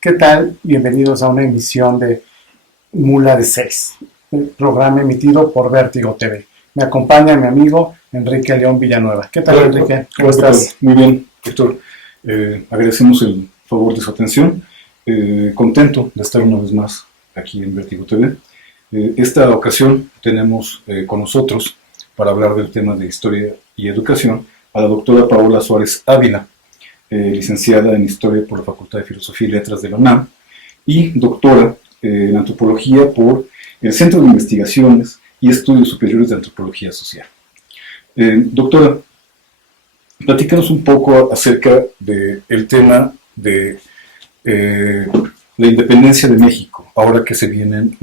¿Qué tal? Bienvenidos a una emisión de Mula de 6, el programa emitido por Vértigo TV. Me acompaña mi amigo Enrique León Villanueva. ¿Qué tal, Hola, Enrique? ¿Cómo estás? Muy bien, Héctor. Agradecemos el favor de su atención. Contento de estar una vez más aquí en Vértigo TV. Esta ocasión tenemos con nosotros, para hablar del tema de historia y educación, a la doctora Paola Suárez Ávila, licenciada en Historia por la Facultad de Filosofía y Letras de la UNAM y doctora en Antropología por el Centro de Investigaciones y Estudios Superiores de Antropología Social. Doctora, platícanos un poco acerca del tema de la independencia de México, ahora que se vienen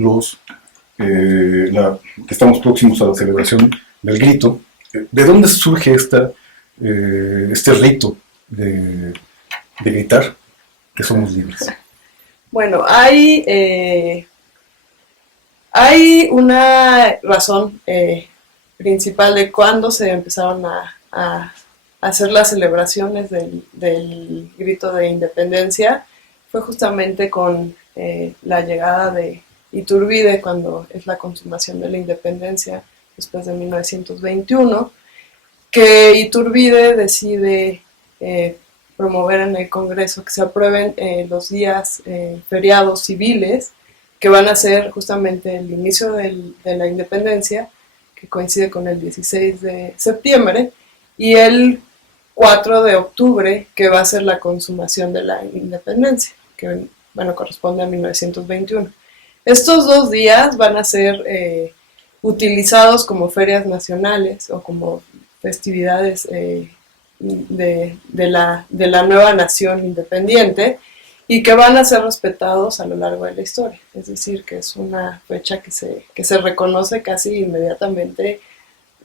que estamos próximos a la celebración del grito. ¿De dónde surge este rito de gritar que somos libres? Bueno, hay una razón principal de cuándo se empezaron a hacer las celebraciones del grito de independencia. Fue justamente con la llegada de Iturbide, cuando es la consumación de la independencia después de 1921, que Iturbide decide promover en el Congreso que se aprueben los días feriados civiles, que van a ser justamente el inicio de la independencia, que coincide con el 16 de septiembre, y el 4 de octubre, que va a ser la consumación de la independencia, que corresponde a 1921. Estos 2 días van a ser utilizados como ferias nacionales o como festividades de la nueva nación independiente, y que van a ser respetados a lo largo de la historia. Es decir, que es una fecha que se reconoce casi inmediatamente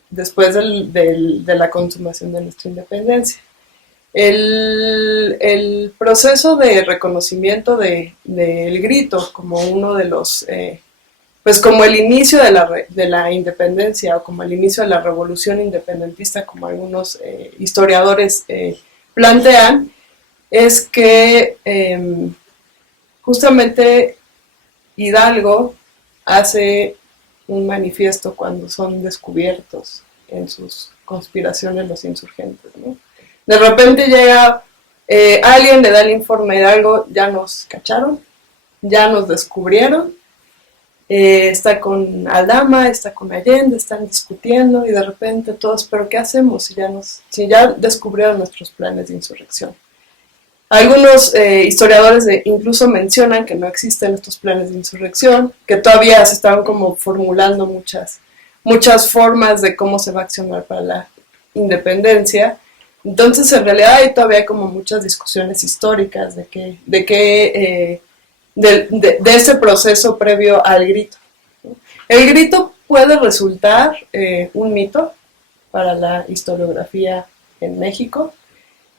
después de la consumación de nuestra independencia. El proceso de reconocimiento del grito como uno de los, como el inicio de la independencia, o como el inicio de la revolución independentista, como algunos historiadores plantean, es que justamente Hidalgo hace un manifiesto cuando son descubiertos en sus conspiraciones los insurgentes, ¿no? De repente llega alguien, le da el informe a Hidalgo: ya nos cacharon, ya nos descubrieron, está con Aldama, está con Allende, están discutiendo, y de repente todos: ¿pero qué hacemos si ya descubrieron nuestros planes de insurrección? Algunos historiadores incluso mencionan que no existen estos planes de insurrección, que todavía se estaban como formulando muchas formas de cómo se va a accionar para la independencia. Entonces, en realidad hay todavía como muchas discusiones históricas de ese proceso previo al grito. El grito puede resultar un mito para la historiografía en México,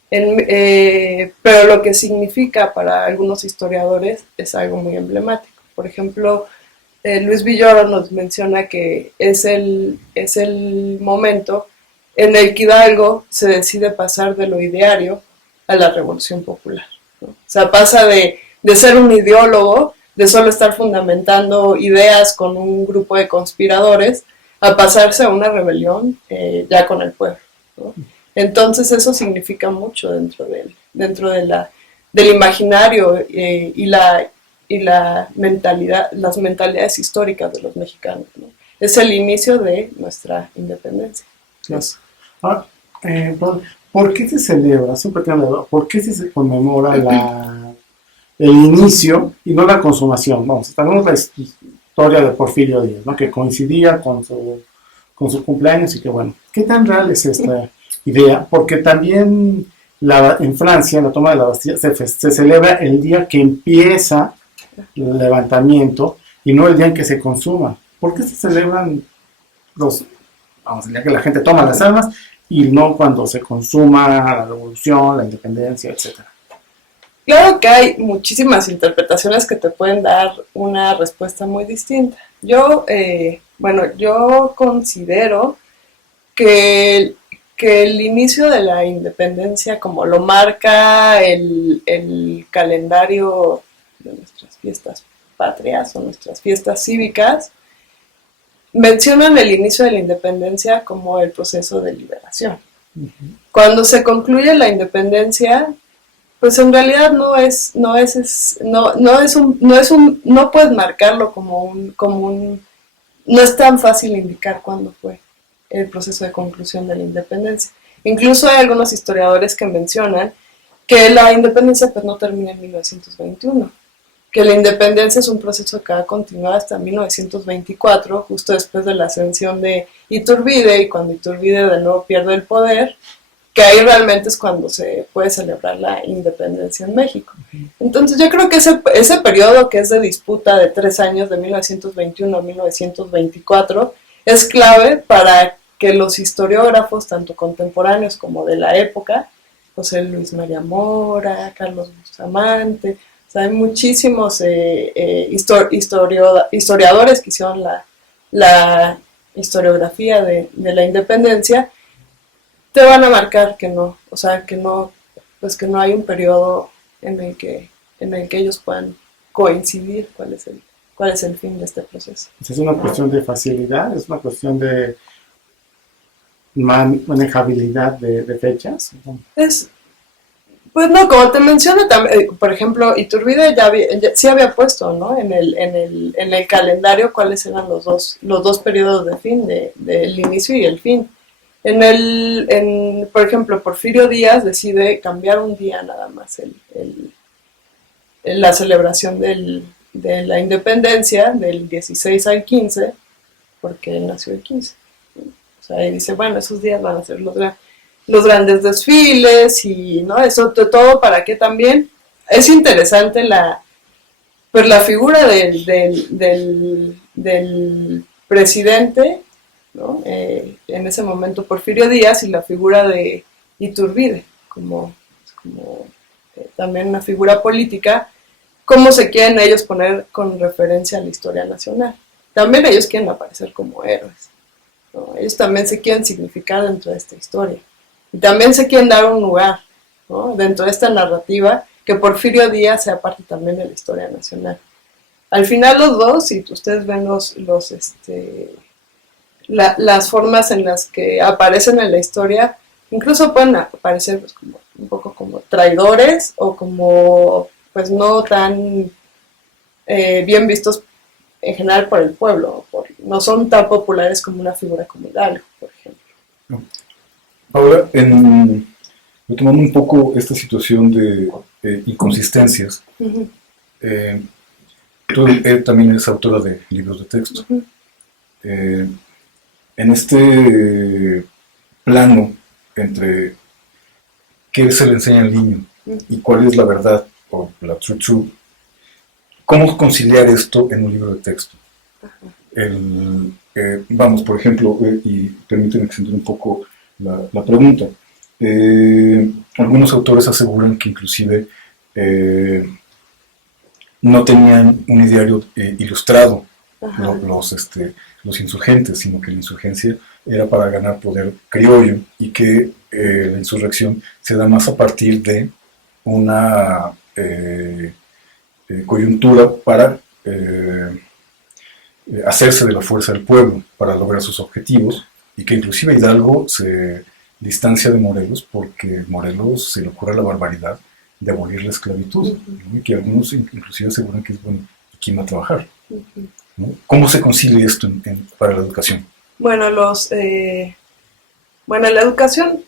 pero lo que significa para algunos historiadores es algo muy emblemático. Por ejemplo, Luis Villoro nos menciona que es el momento en el que Hidalgo se decide pasar de lo ideario a la revolución popular, ¿no? O sea, pasa de ser un ideólogo, de solo estar fundamentando ideas con un grupo de conspiradores, a pasarse a una rebelión ya con el pueblo, ¿no? Entonces eso significa mucho dentro del imaginario y la mentalidad, las mentalidades históricas de los mexicanos, ¿no? Es el inicio de nuestra independencia. Yes. ¿Por qué se celebra? Siempre te han hablado, ¿por qué se conmemora el inicio y no la consumación? Vamos, tenemos la historia de Porfirio Díaz, ¿no? Que coincidía con su cumpleaños, y que bueno, ¿qué tan real es esta idea? Porque también en Francia, en la toma de la Bastilla, se celebra el día que empieza el levantamiento y no el día en que se consuma. ¿Por qué se celebran el día que la gente toma las armas y no cuando se consuma la revolución, la independencia, etcétera? Claro que hay muchísimas interpretaciones que te pueden dar una respuesta muy distinta. Yo considero que que el inicio de la independencia, como lo marca el calendario de nuestras fiestas patrias o nuestras fiestas cívicas, mencionan el inicio de la independencia como el proceso de liberación. Cuando se concluye la independencia, pues en realidad no puedes marcarlo no es tan fácil indicar cuándo fue el proceso de conclusión de la independencia. Incluso hay algunos historiadores que mencionan que la independencia pues no termina en 1921, que la independencia es un proceso que va a continuar hasta 1924, justo después de la ascensión de Iturbide, y cuando Iturbide de nuevo pierde el poder, que ahí realmente es cuando se puede celebrar la independencia en México. Entonces yo creo que ese periodo que es de disputa de 3 años, de 1921 a 1924, es clave para que los historiógrafos, tanto contemporáneos como de la época, José Luis María Mora, Carlos Bustamante, o sea, hay muchísimos historiadores que hicieron la historiografía de la independencia, te van a marcar que no, o sea, que no hay un periodo en el que ellos puedan coincidir cuál es el fin de este proceso. ¿Es una cuestión de facilidad? ¿Es una cuestión de manejabilidad de fechas? Pues no, como te menciono, por ejemplo, Iturbide sí había puesto, ¿no? en el calendario cuáles eran los dos periodos de fin, del inicio y el fin. Por ejemplo, Porfirio Díaz decide cambiar un día nada más la celebración de la independencia, del 16 al 15, porque él nació el 15. O sea, y dice, bueno, esos días van a ser los grandes desfiles y, ¿no? Eso todo para que también es interesante la figura del presidente, ¿no? En ese momento Porfirio Díaz, y la figura de Iturbide como también una figura política, cómo se quieren ellos poner con referencia a la historia nacional. También ellos quieren aparecer como héroes, ¿no? Ellos también se quieren significar dentro de esta historia y también se quieren dar un lugar, ¿no? Dentro de esta narrativa, que Porfirio Díaz sea parte también de la historia nacional. Al final los dos, si ustedes ven las formas en las que aparecen en la historia, incluso pueden aparecer pues, como, un poco como traidores o como pues no tan bien vistos en general por el pueblo, no son tan populares como una figura como Hidalgo, por ejemplo. Ahora, retomando un poco esta situación de inconsistencias, Uh-huh. tú también eres autora de libros de texto. Uh-huh. En este plano entre qué se le enseña al niño y cuál es la verdad o la true, ¿cómo conciliar esto en un libro de texto? Vamos, por ejemplo, y permíteme extender un poco la pregunta. Algunos autores aseguran que inclusive no tenían un ideario ilustrado los insurgentes, sino que la insurgencia era para ganar poder criollo y que la insurrección se da más a partir de una coyuntura para hacerse de la fuerza del pueblo para lograr sus objetivos, y que inclusive Hidalgo se distancia de Morelos porque Morelos se le ocurre la barbaridad de abolir la esclavitud, ¿no? Y que algunos inclusive aseguran que es bueno, ¿quién va a trabajar? ¿No? ¿Cómo se concilia esto para la educación? Bueno, la educación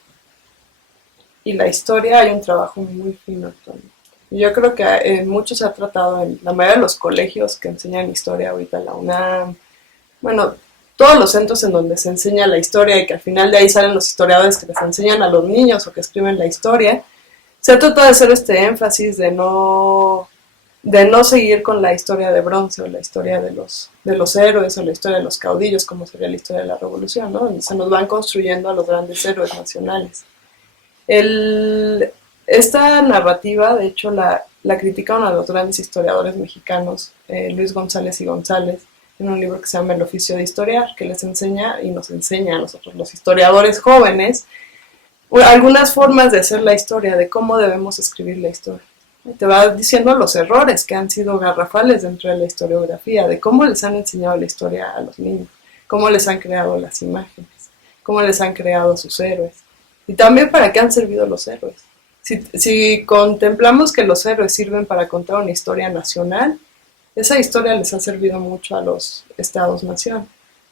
y la historia hay un trabajo muy fino actualmente. Yo creo que mucho se ha tratado en la mayoría de los colegios que enseñan historia ahorita, la UNAM, bueno, todos los centros en donde se enseña la historia y que al final de ahí salen los historiadores que les enseñan a los niños o que escriben la historia, se trata de hacer este énfasis de no seguir con la historia de bronce o la historia de los héroes o la historia de los caudillos, como sería la historia de la revolución, ¿no? Donde se nos van construyendo a los grandes héroes nacionales. Esta narrativa, de hecho, la critica uno de los grandes historiadores mexicanos, Luis González y González, en un libro que se llama El oficio de historiar, que les enseña y nos enseña a nosotros los historiadores jóvenes algunas formas de hacer la historia, de cómo debemos escribir la historia. Te va diciendo los errores que han sido garrafales dentro de la historiografía, de cómo les han enseñado la historia a los niños, cómo les han creado las imágenes, cómo les han creado sus héroes, y también para qué han servido los héroes. Si contemplamos que los héroes sirven para contar una historia nacional, esa historia les ha servido mucho a los estados-nación.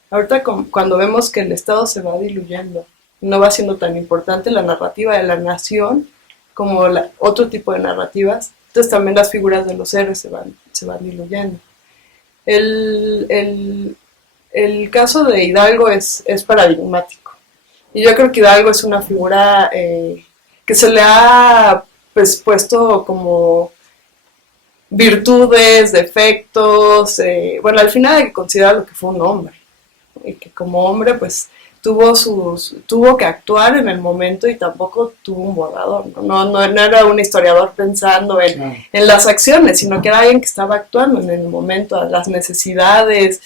Ahorita cuando vemos que el estado se va diluyendo, no va siendo tan importante la narrativa de la nación como otro tipo de narrativas, entonces también las figuras de los héroes se van diluyendo. El caso de Hidalgo es paradigmático, y yo creo que Hidalgo es una figura que se le ha pues, puesto como virtudes, defectos, bueno, al final hay que considerar lo que fue un hombre, y que como hombre pues tuvo que actuar en el momento y tampoco tuvo un borrador, no era un historiador pensando en las acciones, sino que era alguien que estaba actuando en el momento, las necesidades,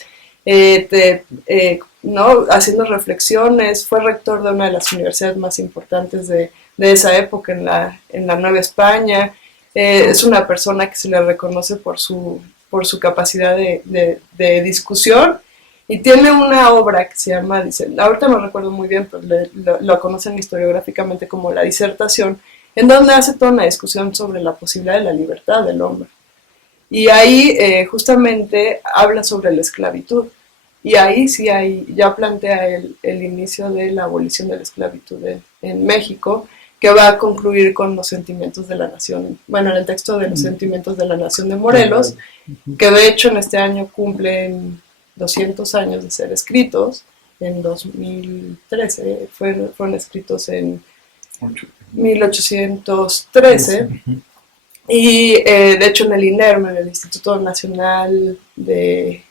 ¿no? Haciendo reflexiones. Fue rector de una de las universidades más importantes de esa época en la Nueva España. Es una persona que se le reconoce por su capacidad de discusión, y tiene una obra que se llama, ahorita no recuerdo muy bien, pero lo conocen historiográficamente como La Disertación, en donde hace toda una discusión sobre la posibilidad de la libertad del hombre. Y ahí justamente habla sobre la esclavitud. Y ahí sí ya plantea el inicio de la abolición de la esclavitud en México, que va a concluir con los sentimientos de la nación, bueno, en el texto de los sentimientos de la nación de Morelos, que de hecho en este año cumplen 200 años de ser escritos. En 2013 fueron escritos en 1813, y de hecho en el INERM, en el Instituto Nacional de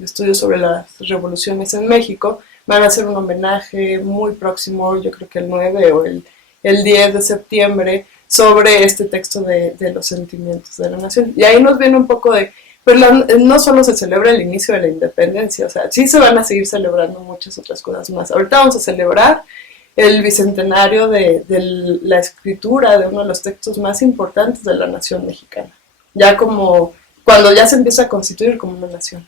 Estudios sobre las Revoluciones en México, van a hacer un homenaje muy próximo, yo creo que el 9 o el 10 de septiembre, sobre este texto de los sentimientos de la nación. Y ahí nos viene un poco de, pues no solo se celebra el inicio de la independencia, o sea, sí se van a seguir celebrando muchas otras cosas más. Ahorita vamos a celebrar el bicentenario de la escritura de uno de los textos más importantes de la nación mexicana, ya como cuando ya se empieza a constituir como una nación.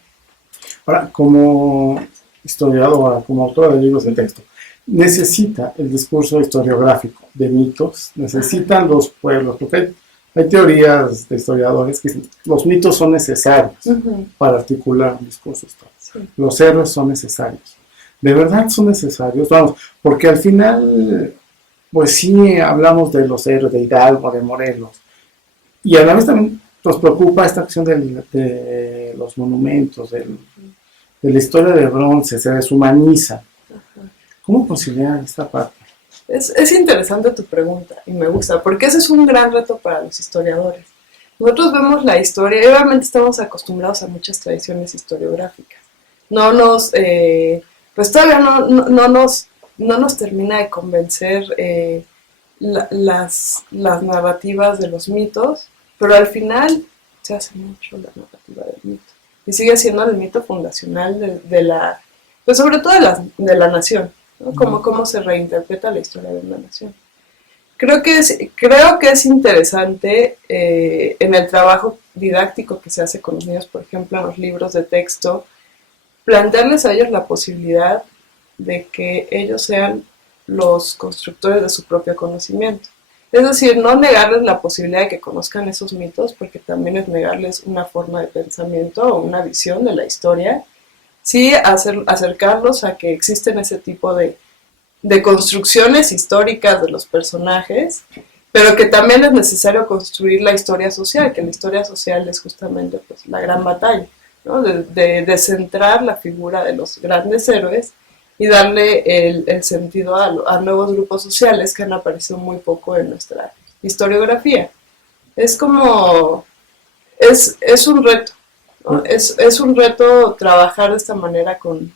Ahora, como historiadora, como autora de libros de texto, necesita el discurso historiográfico de mitos, necesitan los pueblos, porque hay teorías de historiadores que dicen los mitos son necesarios para articular un discurso histórico. Sí. Los héroes son necesarios. ¿De verdad son necesarios? Vamos, porque al final, pues sí hablamos de los héroes, de Hidalgo, de Morelos, y a la vez también nos preocupa esta acción de los monumentos, de la historia de bronce, se deshumaniza. ¿Cómo conciliar esta parte? Es interesante tu pregunta y me gusta, porque ese es un gran reto para los historiadores. Nosotros vemos la historia y obviamente estamos acostumbrados a muchas tradiciones historiográficas. Pues todavía no nos termina de convencer las narrativas de los mitos, pero al final se hace mucho la narrativa del mito. Y sigue siendo el mito fundacional pues sobre todo de la nación, ¿no? Cómo se reinterpreta la historia de una nación. Creo que es interesante en el trabajo didáctico que se hace con los niños, por ejemplo, en los libros de texto, plantearles a ellos la posibilidad de que ellos sean los constructores de su propio conocimiento. Es decir, no negarles la posibilidad de que conozcan esos mitos, porque también es negarles una forma de pensamiento o una visión de la historia. Sí, acercarlos a que existen ese tipo de construcciones históricas de los personajes, pero que también es necesario construir la historia social, que la historia social es justamente pues, la gran batalla, ¿no? de centrar la figura de los grandes héroes y darle el sentido a nuevos grupos sociales que han aparecido muy poco en nuestra historiografía. Es como, es un reto, ¿no? Es un reto trabajar de esta manera con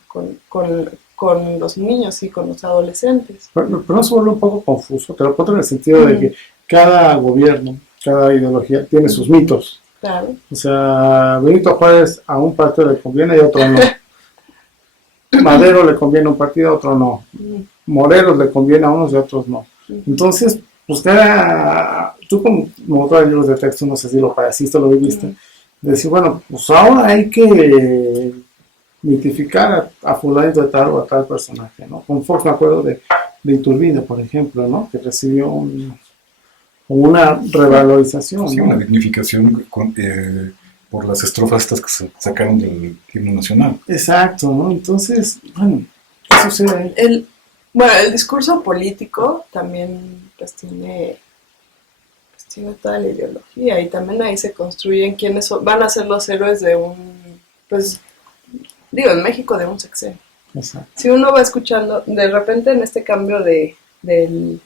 los niños y con los adolescentes. Pero no se vuelve un poco confuso, te lo pongo en el sentido de que cada gobierno, cada ideología tiene sus mitos. Claro. O sea, Benito Juárez a un partido le conviene y a otro no. Madero le conviene a un partido, a otro no. Morelos le conviene a unos y a otros no. Entonces, pues tú como autor de libros de texto, no sé si lo padeciste o lo viviste, decir, bueno, pues ahora hay que mitificar a fulanito de tal o a tal personaje, ¿no? Con Fox me acuerdo de Iturbide, por ejemplo, ¿no? Que recibió una revalorización, Sí, ¿no? una dignificación por las estrofas estas que se sacaron del himno nacional. Exacto, ¿no? Entonces, bueno, ¿qué sucede ahí? El discurso político también tiene toda la ideología y también ahí se construyen quiénes van a ser los héroes de pues digo, en México de un sexenio. Exacto. Si uno va escuchando, de repente en este cambio del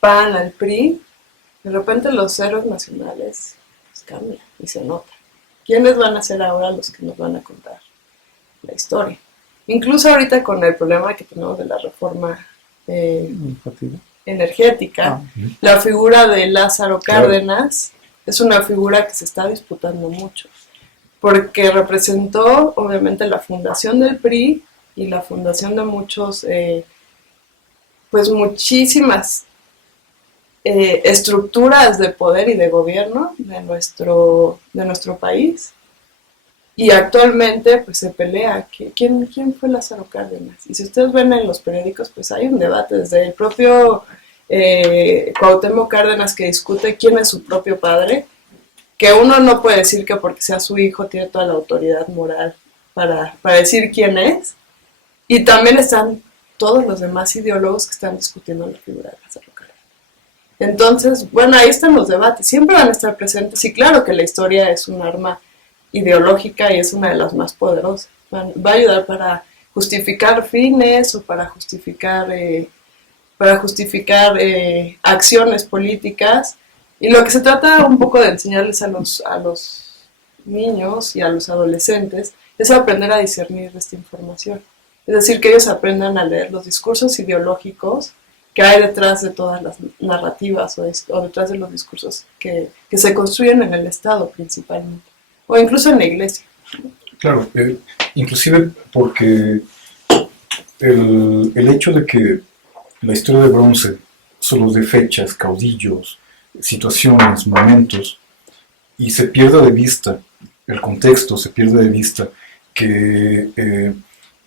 PAN al PRI, de repente los héroes nacionales pues, cambian y se nota. ¿Quiénes van a ser ahora los que nos van a contar la historia? Incluso ahorita con el problema que tenemos de la reforma energética, la figura de Lázaro Cárdenas es una figura que se está disputando mucho, porque representó obviamente la fundación del PRI y la fundación de muchísimas estructuras de poder y de gobierno de nuestro país. Y actualmente pues se pelea quién fue Lázaro Cárdenas. Y si ustedes ven en los periódicos, pues hay un debate desde el propio Cuauhtémoc Cárdenas que discute quién es su propio padre, que uno no puede decir que porque sea su hijo tiene toda la autoridad moral para decir quién es. Y también están todos los demás ideólogos que están discutiendo la figura de Lázaro Cárdenas. Entonces, bueno, ahí están los debates, siempre van a estar presentes y claro que la historia es un arma ideológica y es una de las más poderosas. Va a ayudar para justificar fines o para justificar acciones políticas. Y lo que se trata un poco de enseñarles a los niños y a los adolescentes es aprender a discernir esta información. Es decir, que ellos aprendan a leer los discursos ideológicos que hay detrás de todas las narrativas o detrás de los discursos que se construyen en el Estado principalmente, o incluso en la iglesia. Claro, inclusive porque el hecho de que la historia de bronce solo de fechas, caudillos, situaciones, momentos, y se pierda de vista el contexto, se pierde de vista que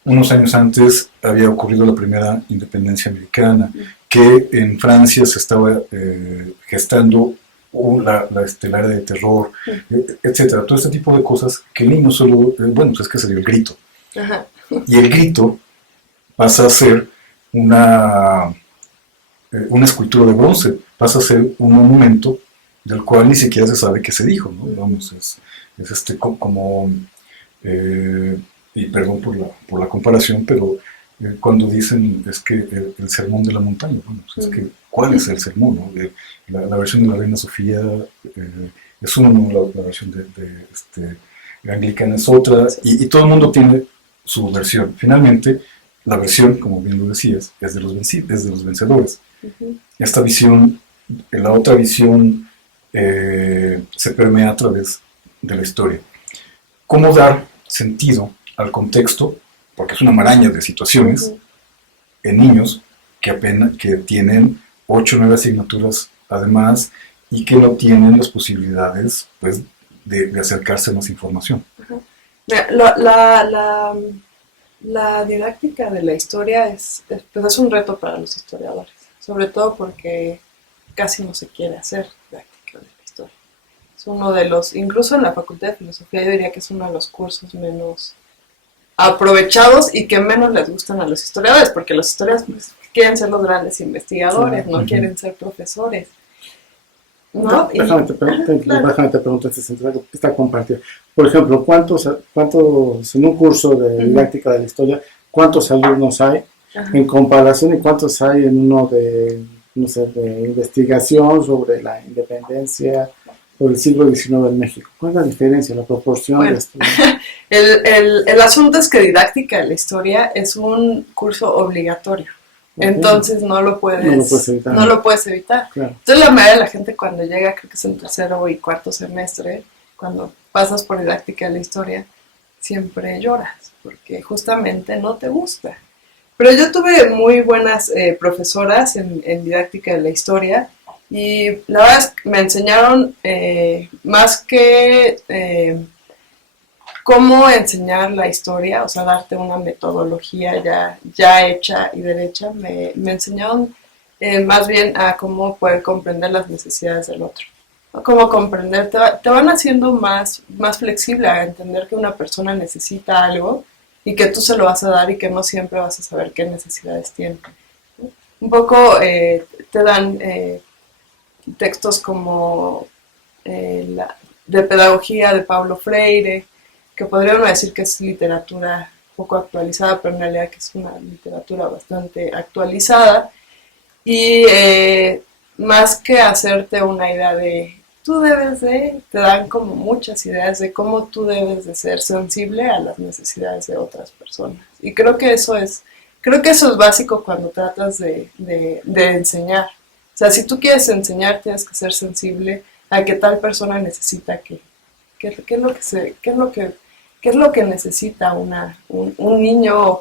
unos años antes había ocurrido la primera independencia americana, que en Francia se estaba gestando la área de terror, etcétera. Todo este tipo de cosas que el niño solo, pues es que se dio el grito. Ajá. Y el grito pasa a ser una escultura de bronce, pasa a ser un monumento del cual ni siquiera se sabe qué se dijo, ¿no? Vamos, es como, y perdón por la comparación, pero cuando dicen es que el sermón de la montaña, bueno, pues es que ¿cuál es el sermón? ¿No? La versión de la Reina Sofía es uno, la versión de anglicana es otra, y todo el mundo tiene su versión. Finalmente, la versión, como bien lo decías, es de los vencedores. Esta visión, la otra visión, se permea a través de la historia. ¿Cómo dar sentido al contexto? Porque es una maraña de situaciones en niños que tienen 8 o 9 asignaturas además y que no tienen las posibilidades pues, de acercarse a más información. La didáctica de la historia es un reto para los historiadores, sobre todo porque casi no se quiere hacer didáctica de la historia. Es uno de los, incluso en la Facultad de Filosofía yo diría que es uno de los cursos menos aprovechados y que menos les gustan a los historiadores, porque los historiadores pues, quieren ser los grandes investigadores, no quieren ser profesores. ¿No? Déjame te pregunto este sentido que está compartido. Por ejemplo, ¿cuántos en un curso de didáctica de la historia, cuántos alumnos hay en comparación y cuántos hay en uno de investigación sobre la independencia o el siglo XIX en México? ¿Cuál es la diferencia, la proporción de esto? El asunto es que didáctica de la historia es un curso obligatorio. Entonces no lo puedes evitar. Claro. Entonces la mayoría de la gente cuando llega, creo que es en tercero y cuarto semestre, cuando pasas por didáctica de la historia, siempre lloras, porque justamente no te gusta. Pero yo tuve muy buenas profesoras en didáctica de la historia y la verdad es que me enseñaron más que cómo enseñar la historia, o sea, darte una metodología ya hecha y derecha, me enseñaron más bien a cómo poder comprender las necesidades del otro. ¿No? Cómo comprender, te van haciendo más flexible a entender que una persona necesita algo y que tú se lo vas a dar y que no siempre vas a saber qué necesidades tiene. ¿No? Un poco te dan textos como de pedagogía de Paulo Freire, que podría uno decir que es literatura poco actualizada, pero en realidad que es una literatura bastante actualizada, y más que hacerte una idea de tú debes de, te dan como muchas ideas de cómo tú debes de ser sensible a las necesidades de otras personas. Y creo que eso es básico cuando tratas de enseñar. O sea, si tú quieres enseñar, tienes que ser sensible a que tal persona necesita qué es lo que necesita un niño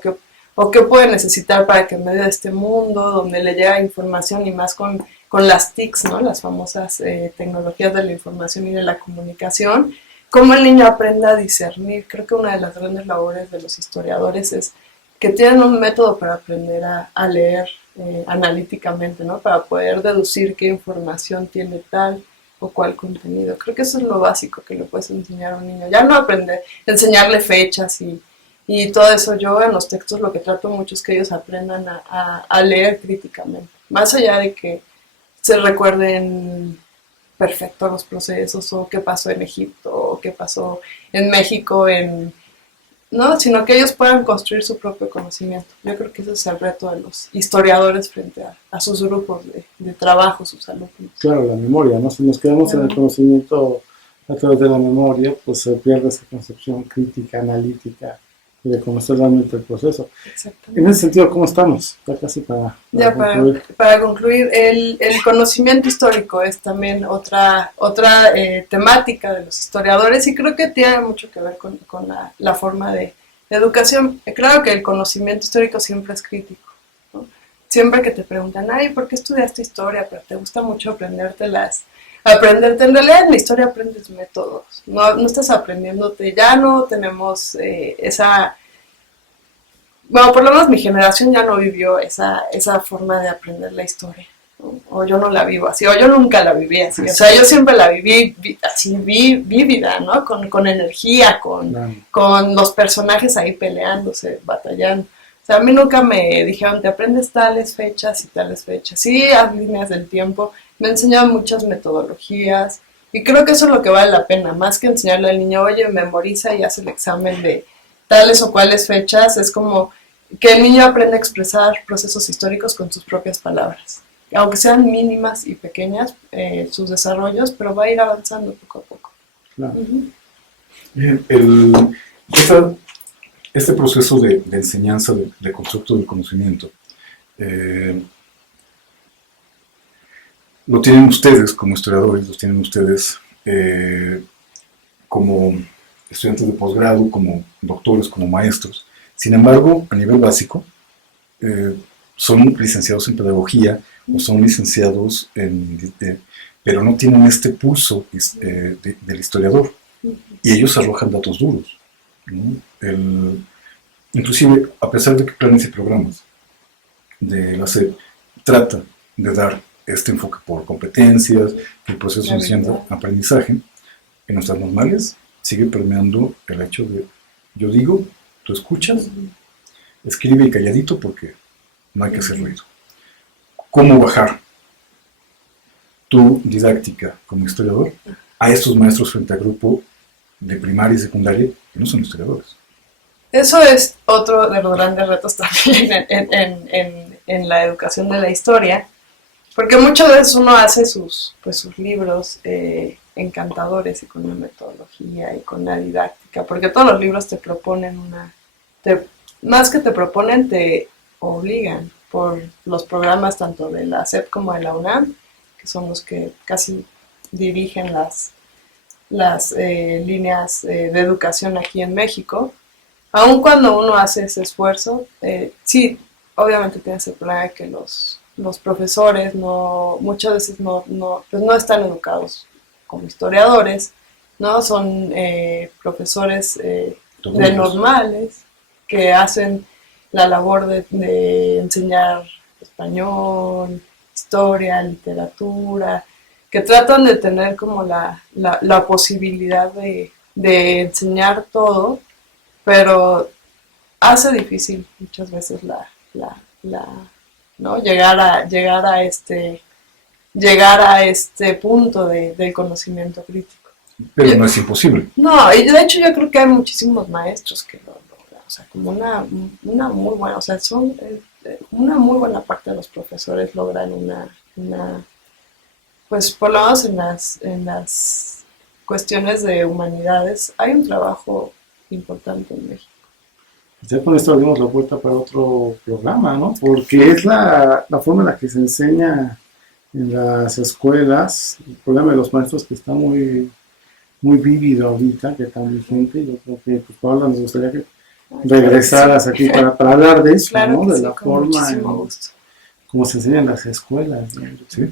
o qué puede necesitar para que en medio de este mundo donde le llega información y más con las TICs, ¿no? Las famosas tecnologías de la información y de la comunicación, cómo el niño aprenda a discernir. Creo que una de las grandes labores de los historiadores es que tienen un método para aprender a leer analíticamente, ¿no? Para poder deducir qué información tiene tal o cuál contenido. Creo que eso es lo básico que le puedes enseñar a un niño. Ya no aprender, enseñarle fechas y todo eso. Yo en los textos lo que trato mucho es que ellos aprendan a leer críticamente. Más allá de que se recuerden perfecto los procesos o qué pasó en Egipto o qué pasó en México, no, sino que ellos puedan construir su propio conocimiento. Yo creo que ese es el reto de los historiadores frente a sus grupos de trabajo, sus alumnos. Claro, la memoria, ¿no? Si nos quedamos en el conocimiento a través de la memoria, pues se pierde esa concepción crítica, analítica, y de conocer realmente el proceso. Exactamente. En ese sentido, ¿cómo estamos? Ya casi para concluir. Para concluir, el conocimiento histórico es también otra temática de los historiadores y creo que tiene mucho que ver con la forma de educación. Claro que el conocimiento histórico siempre es crítico, ¿no? Siempre que te preguntan, ay, ¿por qué estudiaste historia? Pero te gusta mucho aprenderte, en realidad en la historia aprendes métodos, no estás aprendiéndote, ya no tenemos bueno, por lo menos mi generación ya no vivió esa forma de aprender la historia, ¿no? O yo no la vivo así, o yo nunca la viví así, o sea, yo siempre la viví así, vívida, ¿no? Con energía, con los personajes ahí peleándose, batallando. O sea, a mí nunca me dijeron, te aprendes tales fechas y tales fechas. Sí, haz líneas del tiempo. Me enseñaron muchas metodologías. Y creo que eso es lo que vale la pena. Más que enseñarle al niño, oye, memoriza y haz el examen de tales o cuales fechas. Es como que el niño aprenda a expresar procesos históricos con sus propias palabras. Aunque sean mínimas y pequeñas sus desarrollos, pero va a ir avanzando poco a poco. Claro. Bien, este proceso de enseñanza, de constructo del conocimiento, lo tienen ustedes como historiadores, lo tienen ustedes como estudiantes de posgrado, como doctores, como maestros. Sin embargo, a nivel básico, son licenciados en pedagogía o son licenciados pero no tienen este pulso del historiador. Y ellos arrojan datos duros, ¿no? Inclusive, a pesar de que planes y programas de la SEP trata de dar este enfoque por competencias, el proceso de enseñanza-aprendizaje, en nuestras normales sigue permeando el hecho de yo digo, tú escuchas, escribe y calladito porque no hay que hacer ruido. ¿Cómo bajar tu didáctica como historiador a estos maestros frente a grupo de primaria y secundaria que no son historiadores? Eso es otro de los grandes retos también en la educación de la historia, porque muchas veces uno hace sus libros encantadores y con una metodología y con una didáctica, porque todos los libros te proponen más que te proponen, te obligan por los programas tanto de la SEP como de la UNAM, que son los que casi dirigen las líneas de educación aquí en México. Aun cuando uno hace ese esfuerzo, sí, obviamente tienes el problema de que los profesores muchas veces pues no están educados como historiadores, ¿no? Son profesores de normales que hacen la labor de enseñar español, historia, literatura, que tratan de tener como la posibilidad de enseñar todo, pero hace difícil muchas veces ¿no? llegar a este punto del conocimiento crítico. Pero no es imposible. No, y de hecho yo creo que hay muchísimos maestros que lo logran, o sea, como una muy buena, o sea, una muy buena parte de los profesores logran pues por lo menos en las cuestiones de humanidades, hay un trabajo importante en México. Ya con esto abrimos la puerta para otro programa, ¿no? Porque es la forma en la que se enseña en las escuelas, el problema de los maestros que está muy, muy vívido ahorita, que tan vigente. Yo creo que, pues, Paula, nos gustaría que regresaras aquí para hablar de eso, claro, ¿no? De sí, la forma en cómo se enseña en las escuelas, ¿no? Sí,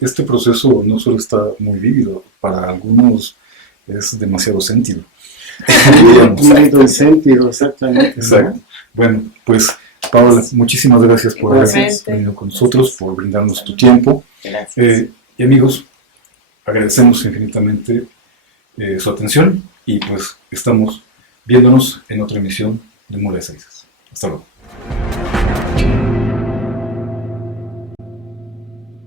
este proceso no solo está muy vívido, para algunos es demasiado sentido. Muy sentido, exactamente. Exacto. ¿No? Bueno, pues Paola, muchísimas gracias por haber venido con nosotros, por brindarnos tu tiempo. Gracias. Y amigos, agradecemos infinitamente su atención y pues estamos viéndonos en otra emisión de Mula de Seis. Hasta luego.